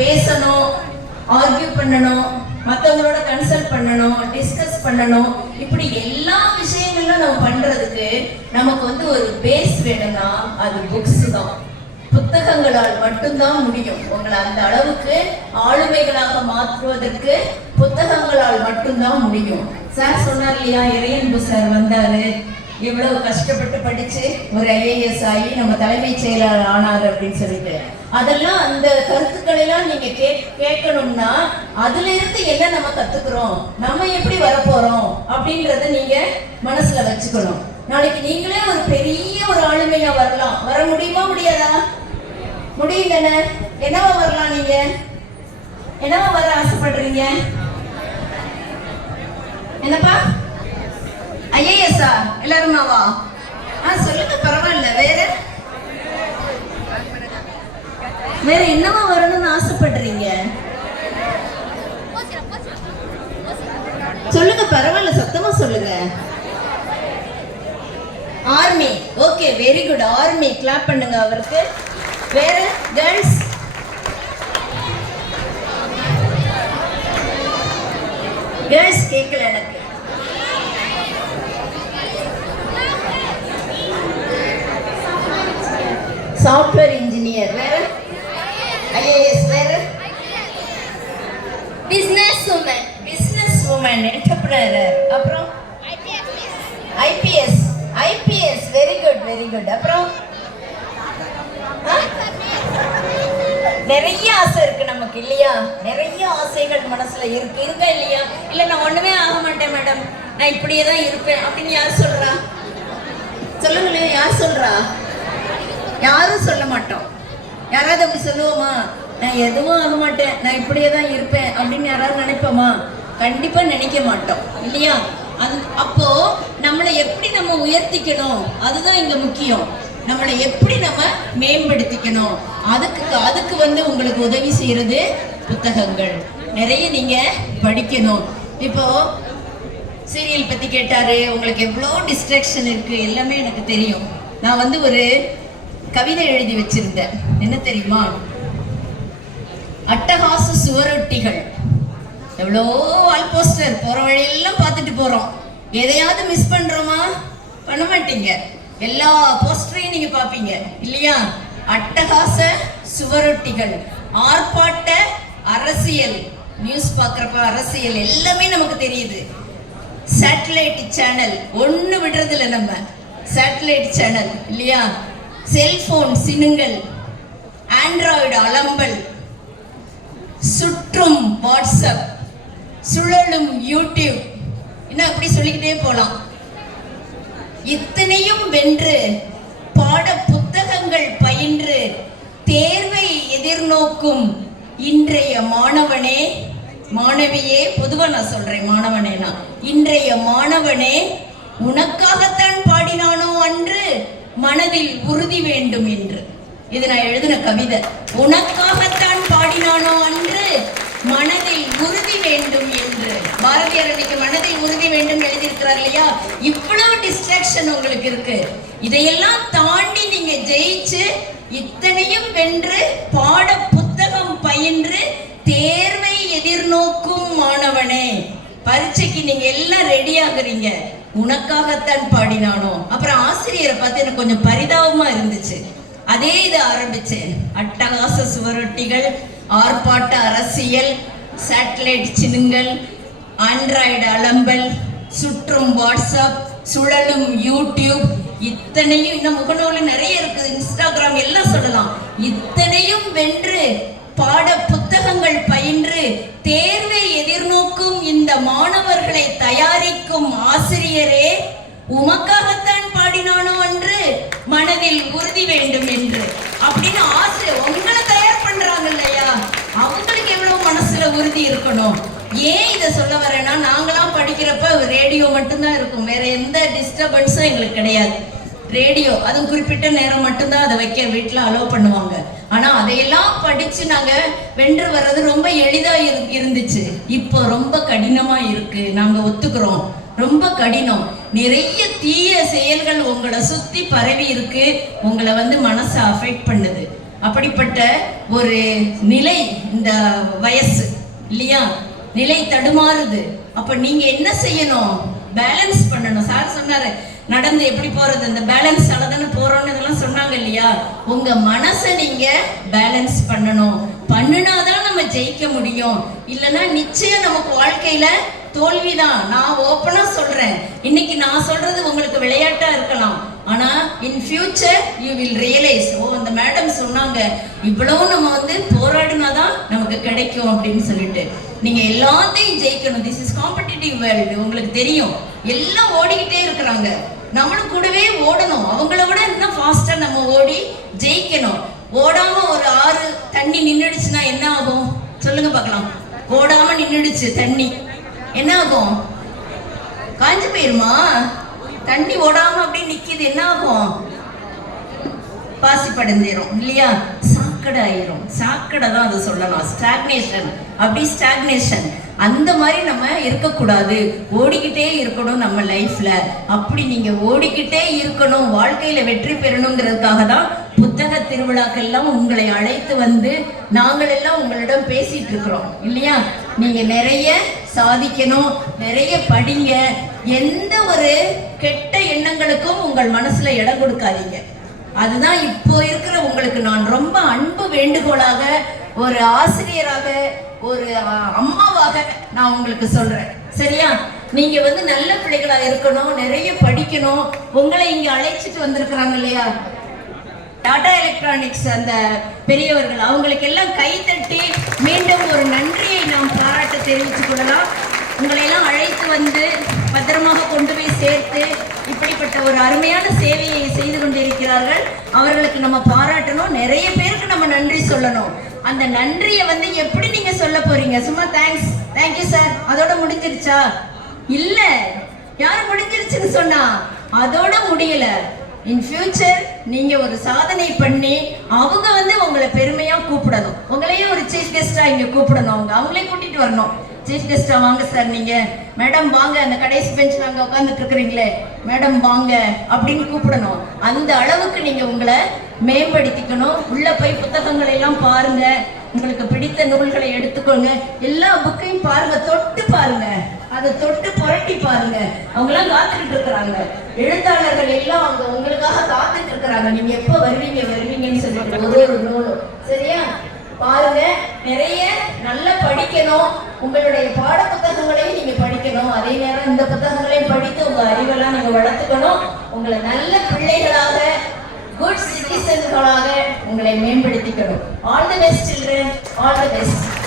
பேசணும் ஆர்கியூ பண்ணணும் மற்றவங்களோட கன்சல்ட் பண்ணணும் டிஸ்கஸ் பண்ணணும். இப்படி எல்லா விஷயங்களும் நம்ம பண்றதுக்கு நமக்கு வந்து ஒரு பேஸ் வேணும்னா அது புக்ஸ் தான். புத்தகங்களால் மட்டும்தான் முடியும். உங்களை அந்த அளவுக்கு ஆளுமைகளாக மாற்றுவதற்கு புத்தகங்களால் மட்டும்தான் முடியும். சார் சொன்னார் இல்லையா? இறையன்பு சார் வந்தாரு. இவ்வளவு கஷ்டப்பட்டு படிச்சு ஒரு ஐஏஎஸ் ஆகி நம்ம தலைமை செயலாளர் ஆனார் அப்படின்னு சொல்லிட்டு. அதெல்லாம் அந்த கருத்துக்களை எல்லாம் நீங்க கே கேட்கணும்னா அதுல இருந்து என்ன நம்ம கத்துக்கிறோம்? நம்ம எப்படி வரப்போறோம்? அப்படின்றத நீங்க மனசுல வச்சுக்கணும். நாளைக்கு நீங்களே ஒரு பெரிய ஒரு ஆளுமையா வரலாம். வர முடியுமா முடியாதா? முடியும் தானே என்னவா வரலாம் நீங்க? என்னவா வர ஆசைப்படுறீங்க? என்னப்பா? ஐஏஎஸ்ஆ எல்லாருமாவா ஆ சொல்லுங்க பரவாயில்ல. வேற? வேற என்னவா வரணும்னு ஆசைப்படுறீங்க? சொல்லுங்க பரவாயில்ல சத்தமா சொல்லுங்க. Army okay very good army clap பண்ணுங்க அவருக்கு. வேற கேர்ள்ஸ் கேர்ள்ஸ் கேட்கல பிசினஸ் உமன் என்டர்பிரனர் அப்புறம் IPS IPS very good very good அப்புறம்? நிறைய ஆசை இருக்கு நமக்கு இல்லையா? நிறைய ஆசைகள் மனசுல இருக்கு. இருக்கா இல்லையா? இல்ல நான் ஒண்ணுமே ஆக மாட்டேன் மேடம். நான் இப்படியே தான் இருப்பேன் அப்படின்னு யார் சொல்றா? சொல்லுங்களேன் யார் சொல்றா? யாரும் சொல்ல மாட்டோம். யாராவது அப்படி சொல்லுவோமா? நான் எதுவும் ஆக மாட்டேன். நான் இப்படியே தான் இருப்பேன் அப்படின்னு யாராவது நினைப்போமா? கண்டிப்பா நினைக்க மாட்டோம். இல்லையா? அது அப்போ நம்மளை எப்படி நம்ம உயர்த்திக்கணும்? அதுதான் இங்க முக்கியம். நம்மளை எப்படி நம்ம மேம்படுத்திக்கணும்? அதுக்கு அதுக்கு வந்து உங்களுக்கு உதவி செய்யறது புத்தகங்கள். நிறைய நீங்க படிக்கணும். இப்போ சீரியல் பத்தி கேட்டாரு. உங்களுக்கு எவ்வளோ டிஸ்ட்ராக்ஷன் இருக்கு? எல்லாமே எனக்கு தெரியும். நான் வந்து ஒரு கவிதை எழுதி வச்சிருந்தேன். என்ன தெரியுமா? அட்டகாச சுவரொட்டிகள். எவ்வளோ வால் போஸ்டர் போகிற வழியெல்லாம் பார்த்துட்டு போகிறோம் எதையாவது மிஸ் பண்ணுறோமா பண்ண மாட்டீங்க. எல்லா போஸ்டரையும் நீங்கள் பார்ப்பீங்க. இல்லையா? அட்டகாச சுவரொட்டிகள் ஆர்ப்பாட்ட அரசியல் நியூஸ் பார்க்குறப்ப அரசியல் எல்லாமே நமக்கு தெரியுது. சேட்டலைட் சேனல் ஒன்று விடுறதில்ல நம்ம. சேட்டலைட் சேனல் இல்லையா? செல்போன் சினுங்கள் ஆண்ட்ராய்டு அலம்பல் சுற்றும் வாட்ஸ்அப் சுழலும் யூடியூப். இன்னும் அப்படி சொல்லிக்கிட்டே போலாம். இத்தனையும் வென்று பாட புத்தகங்கள் பயின்று தேர்வை எதிர்நோக்கும் இன்றைய மாணவனே மாணவியே பொதுவா நான் சொல்றேன் மாணவனேனா இன்றைய மாணவனே உனக்காகத்தான் பாடினானோ அன்று மனதில் உறுதி வேண்டும் என்று. இது நான் எழுதின கவிதை. உனக்காகத்தான் பாடினானோ அன்று மனதில் உறுதி பாரதியார் இன்னைக்கு மனதில் உறுதி வேண்டும் எழுதியிருக்கிறார் இல்லையா? இவ்வளவு டிஸ்ட்ராக்ஷன் உங்களுக்கு இருக்கு. இதையெல்லாம் தாண்டி நீங்க ஜெயிச்சு இத்தனையும் வென்று பாட புத்தகம் பயின்று தேர்வை எதிர்நோக்கும் மாணவனே. பரீட்சைக்கு நீங்க எல்லாம் ரெடி ஆகுறீங்க. உனக்காகத்தான் பாடினானோ. அப்புறம் ஆசிரியரை பார்த்து எனக்கு கொஞ்சம் பரிதாபமா இருந்துச்சு. அதே இது ஆரம்பிச்சேன். அட்டகாச சுவரொட்டிகள் ஆர்ப்பாட்ட அரசியல் சேட்டலைட் சின்னுங்கள் ஆண்ட்ராய்டு அலம்பல் சுற்றும் வாட்ஸ்அப் சுழலும் யூடியூப் இத்தனையும் இன்னும் முகநூல் நிறைய இருக்குது. இன்ஸ்டாகிராம் எல்லாம் சொல்லலாம். இத்தனையும் வென்று பாட புத்தகங்கள் பயின்று தேர்வை எதிர்நோக்கும் இந்த மாணவர்களை தயாரிக்கும் ஆசிரியரே உமக்காகத்தான் பாடினானோ அன்று மனதில் உறுதி வேண்டும் என்று. அப்படின்னு ஆசிரியர் உங்களை தயார் பண்றாங்க இல்லையா? அவங்களுக்கு எவ்வளவு மனசுல உறுதி இருக்கணும்? ஏன் இதை சொல்ல வரேன்னா நாங்களாம் படிக்கிறப்ப ரேடியோ மட்டும்தான் இருக்கும். வேற எந்த டிஸ்டர்பன்ஸும் எங்களுக்கு கிடையாது. ரேடியோ அதுவும் குறிப்பிட்ட நேரம் மட்டும்தான் அதை வைக்க வீட்டில் அலோவ் பண்ணுவாங்க. ஆனா அதையெல்லாம் படிச்சு நாங்க வென்று வர்றது ரொம்ப எளிதா இரு- இருந்துச்சு. இப்போ ரொம்ப கடினமா இருக்கு. நாங்க ஒத்துக்கிறோம். ரொம்ப கடினம். நிறைய தீய செயல்கள் உங்களை சுத்தி பரவி இருக்கு. உங்களை வந்து மனசை அஃபெக்ட் பண்ணுது. அப்படிப்பட்ட ஒரு நிலை இந்த வயசு. இல்லையா? நிலை தடுமாறுது. அப்ப நீங்க என்ன செய்யணும்? பேலன்ஸ் பண்ணணும். சார் சொன்னாரு நடந்து எப்படி போறது? இந்த பேலன்ஸ் தானே போறோம்னு இதெல்லாம் சொன்னாங்க இல்லையா? உங்க மனசை நீங்க பேலன்ஸ் பண்ணணும். பண்ணுனாதான் நம்ம ஜெயிக்க முடியும். இல்லைன்னா நிச்சயம் நமக்கு வாழ்க்கையில தோல்விதான். நான் ஓப்பனா சொல்றேன். இன்னைக்கு நான் சொல்றது உங்களுக்கு விளையாட்டா இருக்கலாம். ஆனா in future you will realise ஓ அந்த மேடம் சொன்னாங்க இவ்வளவு நம்ம வந்து போராடினாதான் நமக்கு கிடைக்கும் அப்படின்னு சொல்லிட்டு. நீங்க எல்லாத்தையும் ஜெயிக்கணும். திஸ் இஸ் காம்படிட்டிவ் வேர்ல்டு உங்களுக்கு தெரியும். எல்லாம் ஓடிக்கிட்டே இருக்கிறாங்க. நம்மளும் கூடவே ஓடணும். அவங்கள விட இன்னும் ஃபாஸ்டா நம்ம ஓடி ஜெயிக்கணும். ஓடாம ஒரு ஆறு தண்ணி நின்றுடுச்சுன்னா என்ன ஆகும்? சொல்லுங்க பார்க்கலாம். ஓடாம நின்றுடுச்சு தண்ணி. என்ன ஆகும்? காஞ்சு போயிருமா? தண்ணி ஓடாம அப்படியே நிக்குது என்ன ஆகும் பாசி படைஞ்சிரும் இல்லையா? சாக்கடை ஆயிரும். சாக்கடை தான் அதை சொல்லலாம் ஸ்டாக்னேஷன் அப்படி ஸ்டாக்னேஷன் அந்த மாதிரி நம்ம இருக்கக்கூடாது. ஓடிக்கிட்டே இருக்கணும் நம்ம லைஃப்ல அப்படி நீங்க ஓடிக்கிட்டே இருக்கணும். வாழ்க்கையில வெற்றி பெறணுங்கிறதுக்காக தான் புத்தக திருவிழாக்கெல்லாம் உங்களை அழைத்து வந்து நாங்கள் எல்லாம் உங்களிடம் பேசிட்டு இருக்கிறோம் இல்லையா? நீங்க நிறைய சாதிக்கணும் நிறைய படிங்க. எந்த ஒரு கெட்ட எண்ணங்களுக்கும் உங்கள் மனசுல இடம் கொடுக்காதீங்க. அதுதான் இப்போ இருக்கிற உங்களுக்கு நான் ரொம்ப அன்பு வேண்டுகோளாக ஒரு ஆசிரியராக ஒரு அம்மாவாக நான் உங்களுக்கு சொல்றேன். சரியா? நீங்க வந்து நல்ல பிள்ளைகளா இருக்கணும் நிறைய படிக்கணும். உங்களை இங்க அழைச்சிட்டு வந்திருக்கிறாங்க இல்லையா? டாடா எலக்ட்ரானிக்ஸ் அந்த பெரியவர்கள் அவங்களுக்கு எல்லாம் கைத்தட்டி மீண்டும் ஒரு நன்றியை நாம் பாராட்ட தெரிவித்துக் கொள்ளலாம். உங்களை எல்லாம் அழைத்து வந்து பத்திரமாக கொண்டு போய் சேர்த்து இப்படிப்பட்ட ஒரு அருமையான சேவையை செய்து கொண்டிருக்கிறார்கள். அவர்களுக்கு நம்ம பாராட்டணும். நிறைய பேருக்கு நம்ம நன்றி சொல்லணும். அந்த நன்றியை வந்து எப்படி நீங்க சொல்ல போறீங்க? சும்மா தேங்க்ஸ் தேங்க்யூ சார் அதோட முடிஞ்சிருச்சா? இல்ல. யாரும் முடிஞ்சிருச்சுன்னு சொன்னா? அதோட முடியல. இன் ஃபியூச்சர் நீங்க ஒரு சாதனை பண்ணி அவங்க வந்து உங்களை பெருமையா கூப்பிடணும். உங்களையே ஒரு சீஃப் கெஸ்டா இங்க கூப்பிடணும். அவங்க அவங்களே கூட்டிட்டு வரணும். சீஃப் கெஸ்டா வாங்க சார் நீங்க. மேடம் வாங்க அந்த கடைசி பெஞ்சில் அங்க உட்காந்துட்டு இருக்கிறீங்களே. மேடம் வாங்க அப்படின்னு கூப்பிடணும். அந்த அளவுக்கு நீங்க உங்களை மேம்படுத்திக்கணும். உள்ள போய் புத்தகங்களை எல்லாம் பாருங்க. உங்களுக்கு பிடித்த நூல்களை எடுத்துக்கோங்க. எல்லா புக்கையும் பாருங்க. தொட்டு பாருங்க. அதை தொட்டு புரட்டி பாருங்க. அவங்க எல்லாம் காத்துக்கிட்டு இருக்கிறாங்க. எழுத்தாளர்கள் எல்லாம் அவங்க உங்களுக்காக காத்துட்டு இருக்கிறாங்க. நீங்க எப்போ வருவீங்க வருவீங்கன்னு சொல்லிட்டு ஒரு ஒரு நூலும் சரியா? பாருங்க. நிறைய நல்லா படிக்கணும். உங்களுடைய பாட புத்தகங்களையும் நீங்க படிக்கணும். அதே நேரம் இந்த புத்தகங்களையும் படித்து உங்க அறிவெல்லாம் நீங்க வளர்த்துக்கணும். உங்களை நல்ல பிள்ளைகளாக குட் சிட்டிசன்களாக உங்களை மேம்படுத்திக்கணும். All the best children all the best